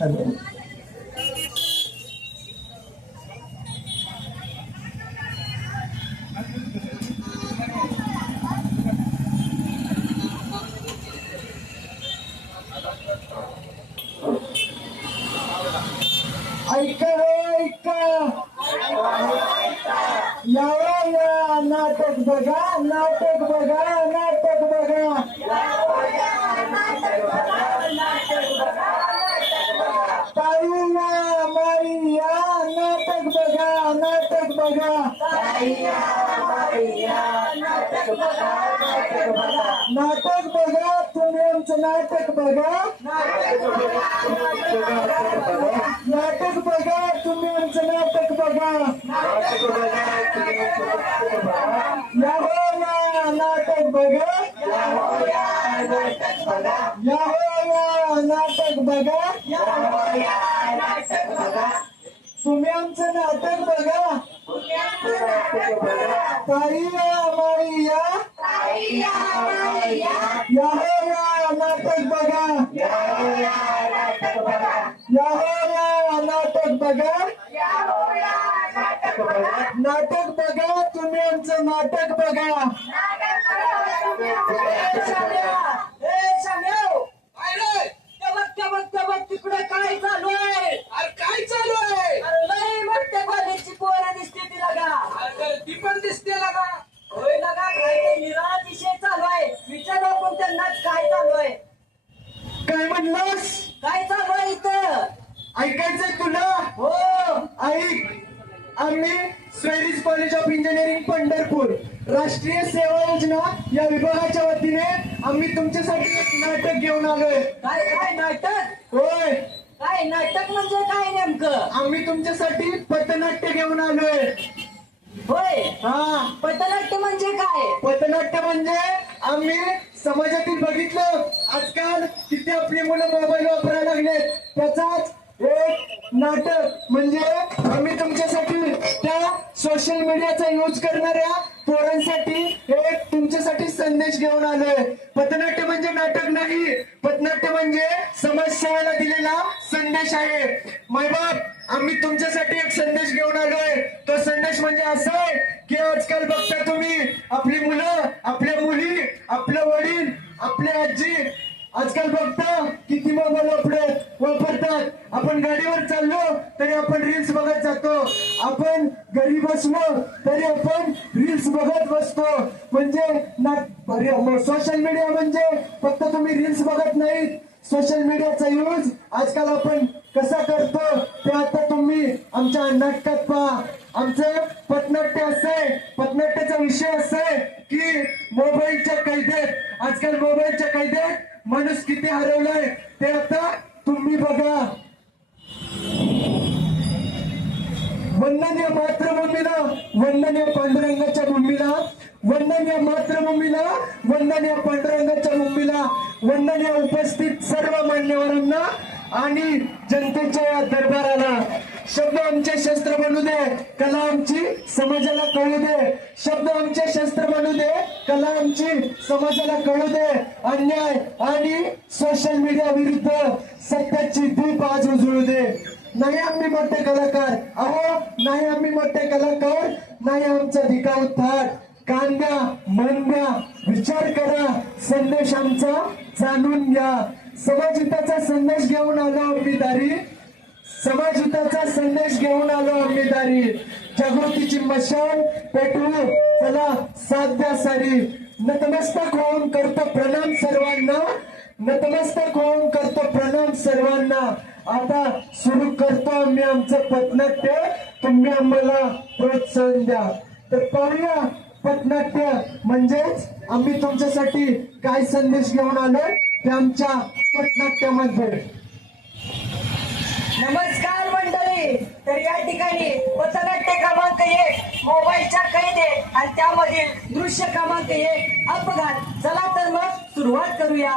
ऐका या नाटक बघा नाटक बघा ताईया माईया नाटक बघा नाटक बघा तुम्ही आमचं नाटक बघा नाटक बघा तुम्ही आमचं नाटक बघा या नाटक बघा या नाटक बघा तुम्ही आमचं नाटक बघा ताईया माईया या नाटक बघा नाटक बघा नाटक बघा तुम्ही आमचं नाटक बघा तिकडे काय चालू आहे? अरे काय चालू आहे? अरे लय मोठ्या कॉलेजची पोरं दिसते तिला का? अरे ती पण दिसते ना का? होय लगा काय ते निराळ विषय चालू आहे. विचारू आपण त्यांना काय चालू आहे. काय म्हणलास? काय चालू आहे इथं? ऐकायचंय तुला? हो ऐक आम्ही स्वेरिस कॉलेज ऑफ इंजिनिअरिंग पंढरपूर राष्ट्रीय सेवा योजना या विभागाच्या वतीने आम्ही तुमच्यासाठी एक नाटक घेऊन आलोय. काय काय नाटक? होय काय नाटक म्हणजे काय नेमकं? आम्ही तुमच्यासाठी पथनाट्य घेऊन आलोय. होय हा पथनाट्य म्हणजे काय? पथनाट्य म्हणजे आम्ही समाजातील बघितलं आजकाल किती आपली मुलं मोबाईल वापरायला लागलेत त्याचाच एक नाटक म्हणजे आम्ही तुमच्यासाठी त्या सोशल मीडियाचा यूज करणाऱ्या पोरांसाठी एक तुमच्यासाठी संदेश घेऊन आलोय. पथनाट्य म्हणजे नाटक नाही, पथनाट्य म्हणजे समाजसेवेला दिलेला संदेश आहे. मायबाप आम्ही तुमच्यासाठी एक संदेश घेऊन आलोय. तो संदेश म्हणजे असा आहे की आजकाल बघता तुम्ही आपली मुलं, आपल्या मुली, आपले वडील, आपली आजी आजकाल बघता किती मोबाईल वापरतात. आपण गाडीवर चाललो तरी आपण रील्स बघत जातो, आपण घरी बसलो तरी आपण रील्स बघत बसतो. म्हणजे सोशल मीडिया म्हणजे फक्त तुम्ही रील्स बघत नाही, सोशल मीडियाचा यूज आजकाल आपण कसा करतो ते आता तुम्ही आमच्या नाटकात पहा. आमचं पथनाट्य असं आहे, पथनाट्याचा विषय असा आहे की मोबाईलच्या कैदेत आजकाल मोबाईलच्या कैदेत माणूस किती हरवलाय ते आता तुम्ही बघा. वंदनीय मातृभूमीला, वंदनीय पांडुरंगाच्या भूमीला, वंदनीय मातृभूमीला, वंदनीय पांडुरंगाच्या भूमीला, वंदनीय उपस्थित सर्व मान्यवरांना आणि जनतेच्या या दरबाराला. शब्द आमचे शस्त्र बनू दे, कला आमची समाजाला कळू दे. शब्द आमचे शस्त्र बनू दे, कला आमची समाजाला कळू दे. अन्याय आणि सोशल मीडिया विरुद्ध सत्याची दीप आज उजळू दे. नाही आम्ही मोठे कलाकार, अहो नाही आम्ही मोठे कलाकार, नाही आमचा धिकाऊ थाट. कांद्या मनद्या विचार करा, संदेश आमचा जाणून घ्या. समाजहिताचा संदेश घेऊन आलो आम्ही दारी, समाजहिताचा संदेश घेऊन आलो आम्ही दारी. जागृतीची मशाल पेटवू चला साध्या सारी. नतमस्तक होऊन करतो प्रणाम सर्वांना, नतमस्तक होऊन करतो प्रणाम सर्वांना. आता सुरू करतो आम्ही आमचं पथनाट्य, तुम्ही आम्हाला प्रोत्साहन द्या. तर पाहूया पथनाट्य म्हणजेच आम्ही तुमच्यासाठी काय संदेश घेऊन आलोय ते आमच्या पथनाट्यामध्ये. नमस्कार मंडळी. तर या ठिकाणी पथनाट्य क्रमांक 1 मोबाईलच्या कैदेत आणि त्यामधील दृश्य क्रमांक 1 अपघात. चला तर मग सुरुवात करूया.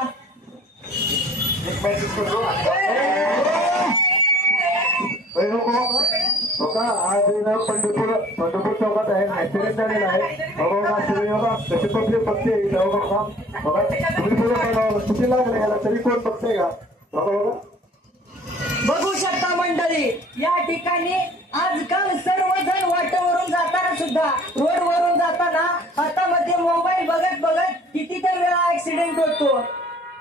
आज पंढरपूर चौकात आहे, ऍक्सिडेंट झालेला आहे. बघा कसे पब्लिक बघते बघा, तुम्ही पुढे चुकी लागले याला तरी कोण बघते का? बघा बघा बघू शकता मंडळी, या ठिकाणी आजकाल सर्वजण वाटेवरून जाताना सुद्धा, रोडवरून जाताना हातामध्ये मोबाईल बघत बघत कितीतरी वेळा ऍक्सिडेंट होतो.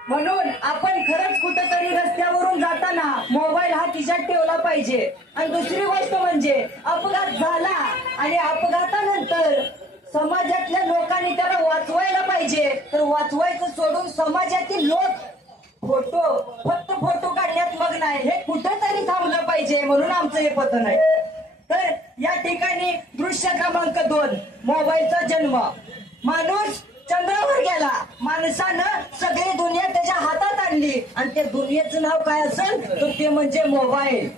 म्हणून आपण खरंच कुठेतरी रस्त्यावरून जाताना मोबाईल हा खिशात ठेवला पाहिजे. आणि दुसरी गोष्ट म्हणजे अपघात झाला आणि अपघातानंतर समाजातल्या लोकांनी त्याला वाचवायला पाहिजे. तर वाचवायचं सोडून समाजातील लोक फक्त फोटो काढण्यात मग्न आहे. हे कुठेतरी थांबलं पाहिजे, म्हणून आमचं हे पतन आहे. तर या ठिकाणी दृश्य क्रमांक 2, मोबाईलचा जन्म. माणूस चंद्रावर गेला, माणसानं सगळी दुनिया त्याच्या हातात आणली आणि त्या दुनियेचं नाव काय असेल तर ते म्हणजे मोबाईल.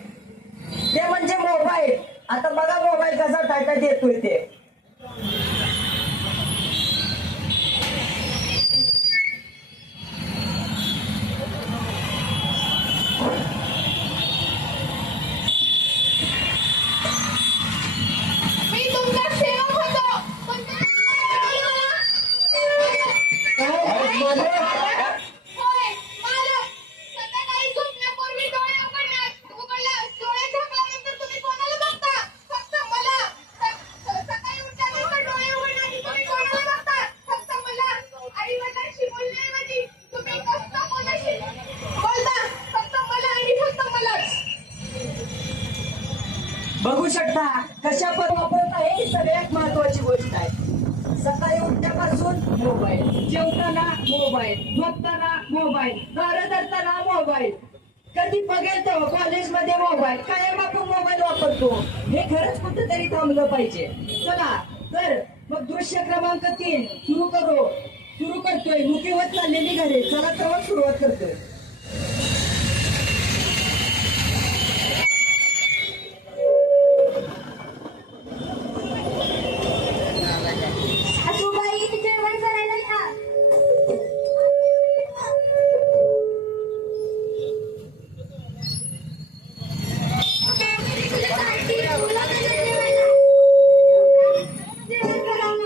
ते म्हणजे मोबाईल. आता बघा मोबाईल कसा टाटा देतोय ते. मी तुमचा सेवक होतो. पण होय, मालक. संध्याकाळी झोपण्यापूर्वी डोळे डोळे झाकल्यानंतर तुम्ही कोणाला बघता? फक्त मला. सकाळी उठल्यानंतर डोळे उघडल्याने तुम्ही कोणाला बघता? फक्त मला. आई-वडिलांशी बोलण्याऐवजी तुम्ही फक्त कोणाशी बोलता? फक्त मला आणि फक्त मलाच. बघू शकता कशा पण वापरता, हे सगळ्यात महत्वाची गोष्ट आहे. सकाळी उठल्यापासून मोबाईल, जेवताना मोबाईल, झोपताना मोबाईल, दारं धरताना मोबाईल, कधी बघेल तेव्हा कॉलेजमध्ये मोबाईल, कायम आपण मोबाईल वापरतो. हे खरंच कुठेतरी थांबलं पाहिजे. चला तर मग दृश्य क्रमांक 3 सुरू करतोय. मुकी होत चाललेली घरे. चला तर मग सुरुवात करतोय. आजूबाई जेवण करायला या. जेवण करायला.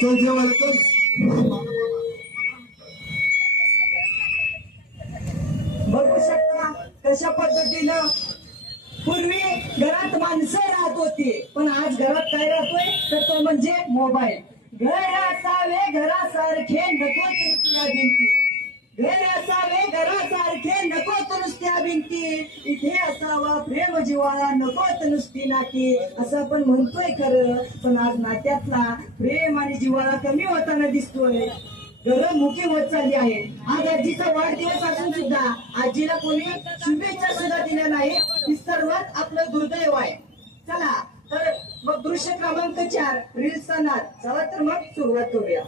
चल जेवायला चल. बघू शकता कशा पद्धतीनं पूर्वी घरात माणसं राहत होती, पण आज घरात काय राहतोय तर तो म्हणजे मोबाईल. घर असावे घरासारखे नको नुसत्या भिंती. घर असावे घरासारखे नको नुसत्या भिंती. इथे असावा प्रेम जिव्हाळा नको नुसती नाती. असं आपण म्हणतोय खरं, पण आज नात्यातला प्रेम आणि जिव्हाळा कमी होताना दिसतोय. घरं मुकी होत चालली आहे. आज आजीचा वाढदिवस असून सुद्धा आजीला कोणी शुभेच्छा सुद्धा दिल्या नाही. ही सर्वात आपलं दुर्दैव आहे. चला तर मग दृश्य क्रमांक 4 रील्सचा नाद. चला तर मग सुरुवात करूया.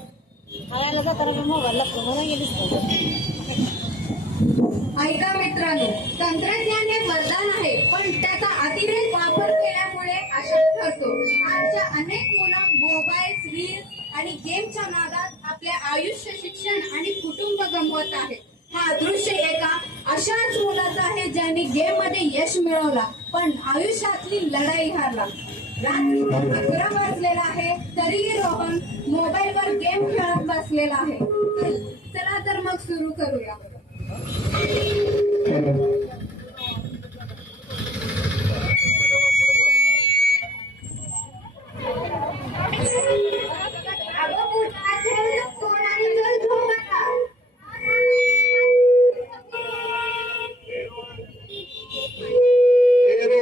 ऐका मित्रांनो, तंत्रज्ञान हे वरदान आहे, पण त्याचा अतिरेक वापर केल्यामुळे अशक्य ठरतो. आजच्या अनेक मुलं मोबाईल, रील्स आणि गेमच्या नादात आपले आयुष्य, शिक्षण आणि कुटुंब गमवत आहेत. हा दृश्य एका अशाच मुलाचा आहे ज्यांनी गेम मध्ये यश मिळवला, पण आयुष्यातली लढाई हारला. रात्री 11 वाजलेला आहे, तरीही रोहन मोबाईलवर गेम खेळत बसलेला आहे. चला तर मग सुरू करूया.